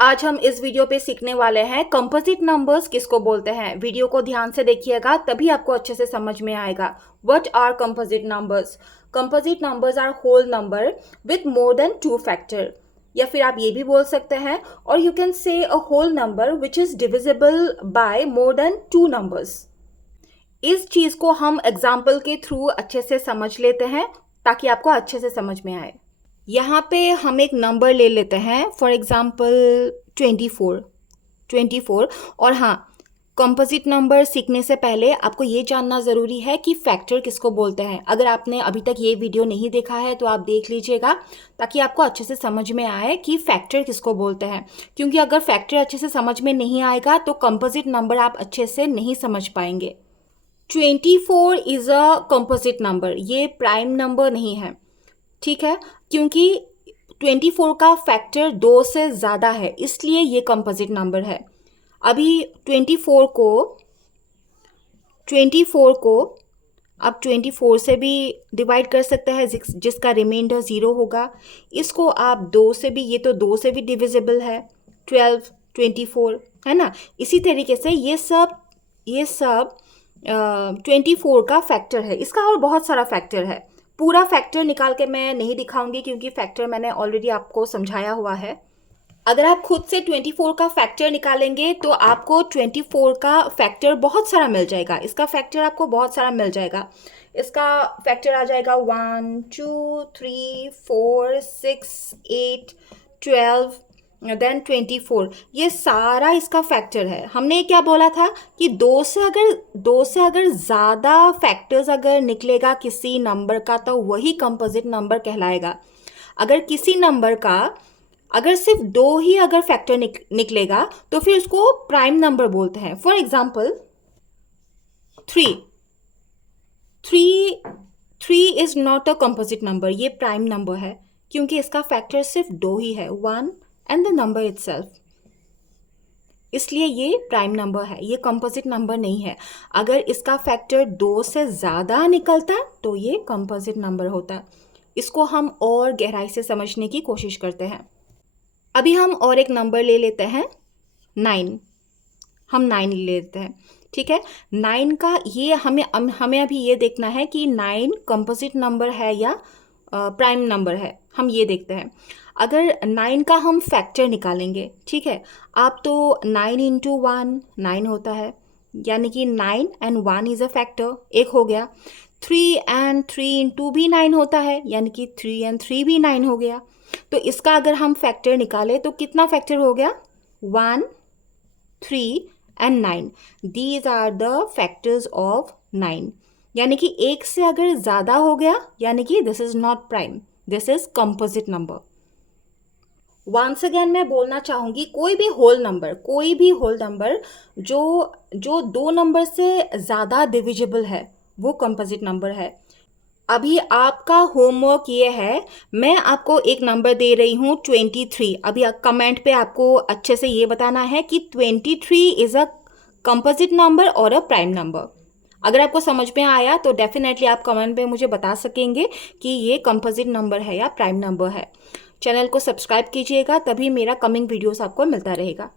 आज हम इस वीडियो पे सीखने वाले हैं कंपोजिट नंबर्स किसको बोलते हैं। वीडियो को ध्यान से देखिएगा तभी आपको अच्छे से समझ में आएगा। What are composite numbers? Composite numbers are whole number with more than 2 factor, या फिर आप ये भी बोल सकते हैं और you can say a whole number which is divisible by more than 2 numbers. इस चीज को हम एग्जाम्पल के थ्रू अच्छे से समझ लेते हैं ताकि आपको अच्छे से समझ में आए। यहाँ पे हम एक नंबर ले लेते हैं, फॉर एग्जाम्पल 24। और हाँ, कंपोजिट नंबर सीखने से पहले आपको ये जानना ज़रूरी है कि फैक्टर किसको बोलते हैं। अगर आपने अभी तक ये वीडियो नहीं देखा है तो आप देख लीजिएगा ताकि आपको अच्छे से समझ में आए कि फैक्टर किसको बोलते हैं, क्योंकि अगर फैक्टर अच्छे से समझ में नहीं आएगा तो कंपोजिट नंबर आप अच्छे से नहीं समझ पाएंगे। 24 इज़ अ कंपोजिट नंबर, ये प्राइम नंबर नहीं है, ठीक है, क्योंकि 24 का फैक्टर 2 से ज़्यादा है, इसलिए ये कंपोजिट नंबर है। अभी 24 को आप 24 से भी डिवाइड कर सकते हैं जिसका रिमाइंडर 0 होगा। इसको आप 2 से भी, ये तो 2 से भी डिविजिबल है, 12, 24 है ना। इसी तरीके से ये सब 24 का फैक्टर है। इसका और बहुत सारा फैक्टर है। पूरा फैक्टर निकाल के मैं नहीं दिखाऊंगी क्योंकि फैक्टर मैंने ऑलरेडी आपको समझाया हुआ है। अगर आप खुद से 24 का फैक्टर निकालेंगे तो आपको 24 का फैक्टर बहुत सारा मिल जाएगा। इसका फैक्टर आपको बहुत सारा मिल जाएगा। इसका फैक्टर आ जाएगा 1, 2, 3, 4, 6, 8, 12 देन 24। ये सारा इसका फैक्टर है। हमने क्या बोला था कि 2 से अगर ज़्यादा फैक्टर्स अगर निकलेगा किसी नंबर का तो वही कंपोजिट नंबर कहलाएगा। अगर किसी नंबर का अगर सिर्फ 2 ही अगर फैक्टर निकलेगा तो फिर उसको प्राइम नंबर बोलते हैं। For example 3 is not a composite number, ये प्राइम नंबर है क्योंकि इसका फैक्टर सिर्फ 2 ही है, 1 एंड द नंबर इटसेल्फ, इसलिए ये प्राइम नंबर है, ये कंपोजिट नंबर नहीं है। अगर इसका फैक्टर 2 से ज़्यादा निकलता तो ये कंपोजिट नंबर होता। इसको हम और गहराई से समझने की कोशिश करते हैं। अभी हम और एक नंबर ले लेते हैं 9। हम 9 ले लेते हैं, ठीक है। 9 का ये हमें अभी ये देखना है कि 9 कंपोजिट नंबर है या प्राइम नंबर है, हम ये देखते हैं। अगर 9 का हम फैक्टर निकालेंगे, ठीक है, आप तो 9 इंटू 1 9 होता है, यानी कि 9 एंड 1 इज़ अ फैक्टर, एक हो गया। 3 एंड 3 इंटू भी 9 होता है, यानी कि 3 एंड 3 भी 9 हो गया। तो इसका अगर हम फैक्टर निकालें तो कितना फैक्टर हो गया? 1, 3 and 9। These are the factors of 9, यानी कि एक से अगर ज़्यादा हो गया यानी कि this is not prime, this is composite number. Once again मैं बोलना चाहूँगी, कोई भी होल नंबर जो 2 नंबर से ज़्यादा डिविजिबल है वो कंपोजिट नंबर है। अभी आपका होमवर्क ये है, मैं आपको एक नंबर दे रही हूँ 23। अभी कमेंट पे आपको अच्छे से ये बताना है कि 23 इज़ अ कंपोजिट नंबर और अ प्राइम नंबर। अगर आपको समझ में आया तो डेफिनेटली आप कमेंट में मुझे बता सकेंगे कि ये कंपोजिट नंबर है या प्राइम नंबर है। चैनल को सब्सक्राइब कीजिएगा तभी मेरा कमिंग वीडियोस आपको मिलता रहेगा।